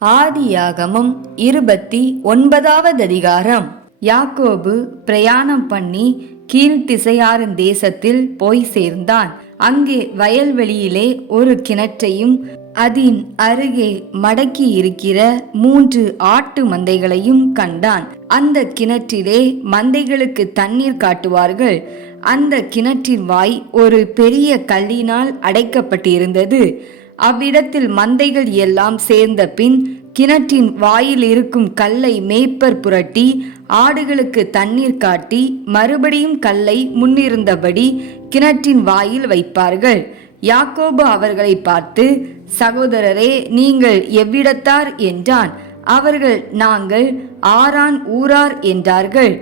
ஆதியாகமம் 29வது அதிகாரம். யாக்கோபு பிரயாணம் பண்ணி கீழ்த்திசையாரின் தேசத்தில் போய் சேர்ந்தான். அங்கே வயல்வெளியிலே ஒரு கிணற்றையும் அதன் அருகே மடக்கி இருக்கிற 3 ஆட்டு மந்தைகளையும் கண்டான். அந்த கிணற்றிலே மந்தைகளுக்கு தண்ணீர் காட்டுவார்கள். அந்த கிணற்றின் வாய் ஒரு பெரிய கல்லினால் அடைக்கப்பட்டிருந்தது. அவ்விடத்தில் மந்தைகள் எல்லாம் சேர்ந்த பின் கிணற்றின் வாயில் இருக்கும் கல்லை மேய்ப்பர் புரட்டி ஆடுகளுக்கு தண்ணீர் காட்டி மறுபடியும் கல்லை முன்னிருந்தபடி கிணற்றின் வாயில் வைப்பார்கள். யாக்கோபு அவர்களை பார்த்து, சகோதரரே, நீங்கள் எவ்விடத்தார் என்றான். அவர்கள், நாங்கள் ஆரான் ஊரார் என்றார்கள்.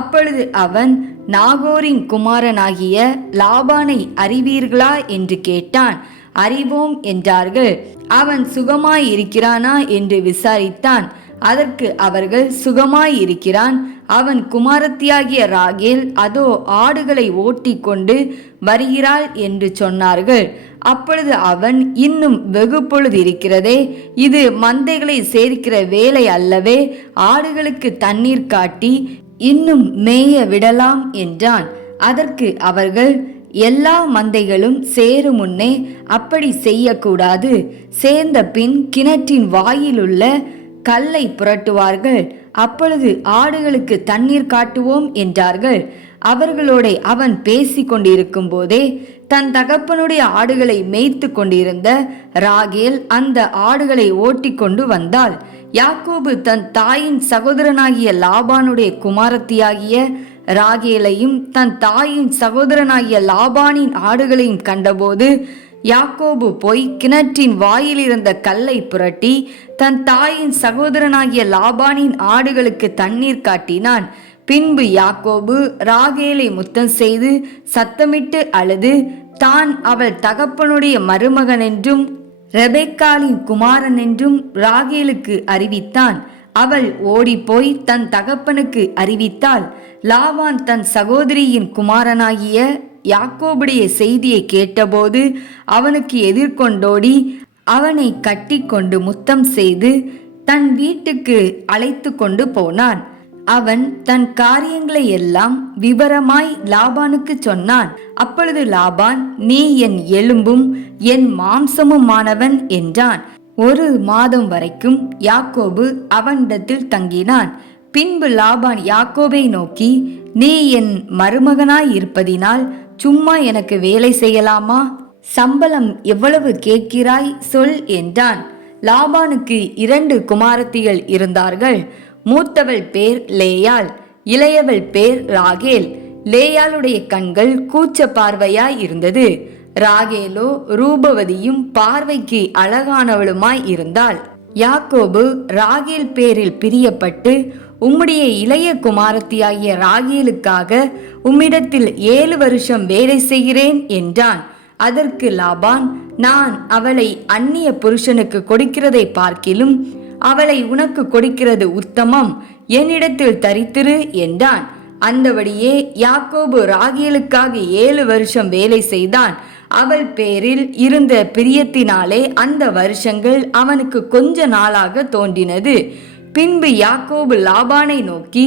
அப்பொழுது அவன், நாகோரின் குமாரனாகிய லாபானை அறிவீர்களா என்று கேட்டான். அறிவோம் என்றார்கள். அவன் சுகமாய் இருக்கிறானா என்று விசாரித்தான். அதற்கு அவர்கள், சுகமாய் இருக்கிறான். அவன் குமாரத்தியாகிய ராகேல் அதோ ஆடுகளை ஓட்டி கொண்டு வருகிறாள் என்று சொன்னார்கள். அப்பொழுது அவன், இன்னும் வெகு பொழுது இருக்கிறதே, இது மந்தைகளை சேர்க்கிற வேலை அல்லவே, ஆடுகளுக்கு தண்ணீர் காட்டி இன்னும் மேய விடலாம் என்றான். அதற்கு அவர்கள், எல்லா மந்தைகளும் சேரும் முன்னே அப்படி செய்யக்கூடாது. சேர்ந்த பின் கிணற்றின் வாயிலுள்ள கல்லை புரட்டுவார்கள். அப்பொழுது ஆடுகளுக்கு தண்ணீர் காட்டுவோம் என்றார்கள். அவர்களோட அவன் பேசி கொண்டிருக்கும் போதே தன் தகப்பனுடைய ஆடுகளை மேய்த்து கொண்டிருந்த ராகேல் அந்த ஆடுகளை ஓட்டி கொண்டு வந்தாள். யாக்கோபு தன் தாயின் சகோதரனாகிய லாபானுடைய குமாரத்தியாகிய ராகேலையும் தன் தாயின் சகோதரனாகிய லாபானின் ஆடுகளையும் கண்டபோது யாக்கோபு போய் கிணற்றின் வாயில் இருந்த கல்லை புரட்டி தன் தாயின் சகோதரனாகிய லாபானின் ஆடுகளுக்கு தண்ணீர் காட்டினான். பின்பு யாக்கோபு ராகேலை முத்தம் செய்து சத்தமிட்டு அழுது, தான் அவள் தகப்பனுடைய மருமகன் என்றும் ரெபெக்காளின் குமாரன் என்றும் ராகேலுக்கு அறிவித்தான். அவள் ஓடிப்போய் தன் தகப்பனுக்கு அறிவித்தாள். லாபான் தன் சகோதரியின் குமாரனாகிய யாக்கோபுடைய செய்தியை கேட்டபோது அவனுக்கு எதிர்கொண்டோடி அவனை கட்டி கொண்டு முத்தம் செய்து தன் வீட்டுக்கு அழைத்து கொண்டு போனான். அவன் தன் காரியங்களை எல்லாம் விவரமாய் லாபானுக்கு சொன்னான். அப்பொழுது லாபான், நீ என் எலும்பும் என் மாம்சமுமானவன் என்றான். 1 மாதம் வரைக்கும் யாக்கோபு அவனிடத்தில் தங்கினான். பின்பு லாபான் யாக்கோபை நோக்கி, நீ என் மருமகனாய் இருப்பதினால் சும்மா எனக்கு வேலை செய்யலாமா? சம்பளம் எவ்வளவு கேட்கிறாய் சொல் என்றான். லாபானுக்கு 2 குமாரத்திகள் இருந்தார்கள். மூத்தவள் பேர் லேயாள், இளையவள் பேர் ராகேல். லேயாளுடைய கண்கள் கூச்ச பார்வையாய் இருந்தது. ராகேலோ ரூபவதியும் பார்வைக்கு அழகானவளுமாய் இருந்தாள். யாக்கோபு ராகேல் பேரில் பிரியப்பட்டு, உம்முடைய இளைய குமாரத்தியாகிய ராகேலுக்காக உம்மிடத்தில் 7 வருஷம் வேலை செய்கிறேன் என்றான். அதற்கு லாபான், நான் அவளை அந்நிய புருஷனுக்கு கொடுக்கிறதை பார்க்கிலும் அவளை உனக்கு கொடுக்கிறது உத்தமம், என்னிடத்தில் தரித்திரு என்றான். அந்தபடியே யாக்கோபு ராகேலுக்காக 7 வருஷம் வேலை செய்தான். அவள் பேரில் இருந்த பிரியத்தினாலே அந்த வருஷங்கள் அவனுக்கு கொஞ்ச நாளாக தோன்றினது. பின்பு யாக்கோபு லாபானை நோக்கி,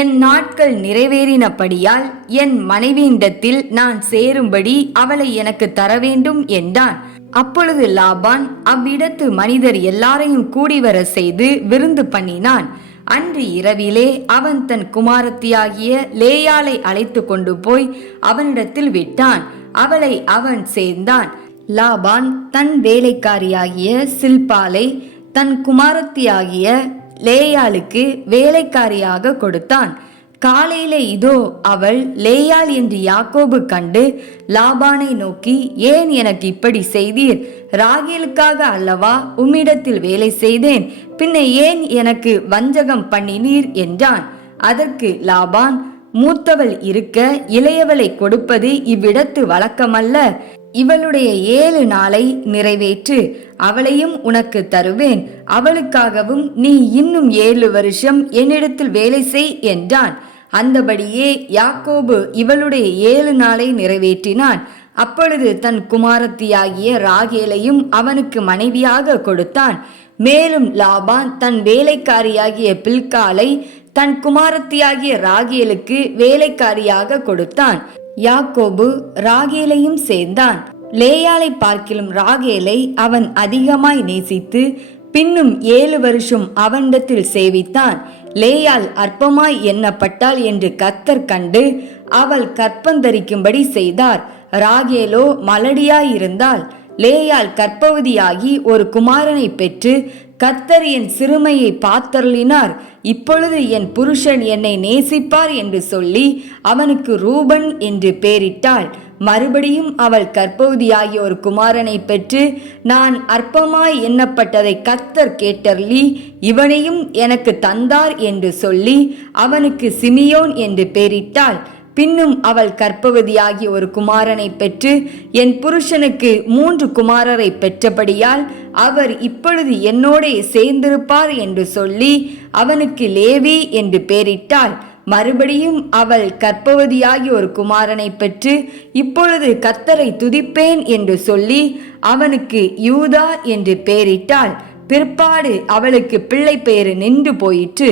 என் நாட்கள் நிறைவேறினபடியால் என் மனைவியிடத்தில் நான் சேரும்படி அவளை எனக்கு தர வேண்டும் என்றான். அப்பொழுது லாபான் அவ்விடத்து மனிதர் எல்லாரையும் கூடிவர செய்து விருந்து பண்ணினான். அன்று இரவிலே அவன் தன் குமாரத்தியாகிய லேயாளை அழைத்து கொண்டு போய் அவனிடத்தில் விட்டான். அவளை அவன் சேர்ந்தான். லாபான் தன் வேலைக்காரியாகிய சில்பாலை தன் குமாரத்தியாகிய லேயாளுக்கு வேலைக்காரியாக கொடுத்தான். காலையிலே இதோ அவள் லேயாள் என்று யாக்கோபு கண்டு லாபானை நோக்கி, ஏன் எனக்கு இப்படி செய்தீர்? ராகேலுக்காக அல்லவா உம்மிடத்தில் வேலை செய்தேன், பின்ன ஏன் எனக்கு வஞ்சகம் பண்ணினீர் என்றான். அதற்கு லாபான், மூத்தவள் இருக்க இளையவளை கொடுப்பது இவ்விடத்து வழக்கமல்ல. இவளுடைய 7 நாளை நிறைவேற்று, அவளையும் உனக்கு தருவேன். அவளுக்காகவும் நீ இன்னும் 7 வருஷம் என்னிடத்தில் வேலை செய் என்றான். அந்தபடியே யாக்கோபு இவளுடைய 7 நாளை நிறைவேற்றினான். அப்பொழுது தன் குமாரத்தியாகிய ராகேலையும் அவனுக்கு மனைவியாக கொடுத்தான். மேலும் லாபான் தன் வேலைக்காரியாகிய பில்காலை தன் குமாரத்தியாகிய ராகேலுக்கு வேலைக்காரியாக கொடுத்தான். யாக்கோபு ராகேலையும் சேர்ந்தான். லேயாளை பார்க்கிலும் ராகேலை அவன் அதிகமாய் நேசித்து பின்னும் 7 வருஷம் அவனிடத்தில் சேவித்தான். லேயாள் அற்பமாய் எண்ணப்பட்டாள் என்று கர்த்தர் கண்டு அவள் கற்பந்தரிக்கும்படி செய்தார். ராகேலோ மலடியாயிருந்தாள். லேயாள் கர்ப்பவதியாகி ஒரு குமாரனை பெற்று கர்த்தர் என் சிறுமையை பார்த்தருளினார், இப்பொழுது என் புருஷன் என்னை நேசிப்பார் என்று சொல்லி அவனுக்கு ரூபன் என்று பெயரிட்டாள். மறுபடியும் அவள் கர்ப்பவதியாகி ஒரு குமாரனை பெற்று நான் அற்பமாய் எண்ணப்பட்டதை கர்த்தர் கேட்டருளி இவனையும் எனக்கு தந்தார் என்று சொல்லி அவனுக்கு சிமியோன் என்று பெயரிட்டாள். பின்னும் அவள் கர்ப்பவதியாகி ஒரு குமாரனை பெற்று என் புருஷனுக்கு 3 குமாரரை பெற்றபடியால் அவர் இப்பொழுது என்னோடே சேர்ந்திருப்பார் என்று சொல்லி அவனுக்கு லேவி என்று பெயரிட்டாள். மறுபடியும் அவள் கர்ப்பவதியாகி ஒரு குமாரனை பெற்று இப்பொழுது கர்த்தரை துதிப்பேன் என்று சொல்லி அவனுக்கு யூதா என்று பெயரிட்டாள். பிற்பாடு அவளுக்கு பிள்ளை பெயர் நின்று போயிற்று.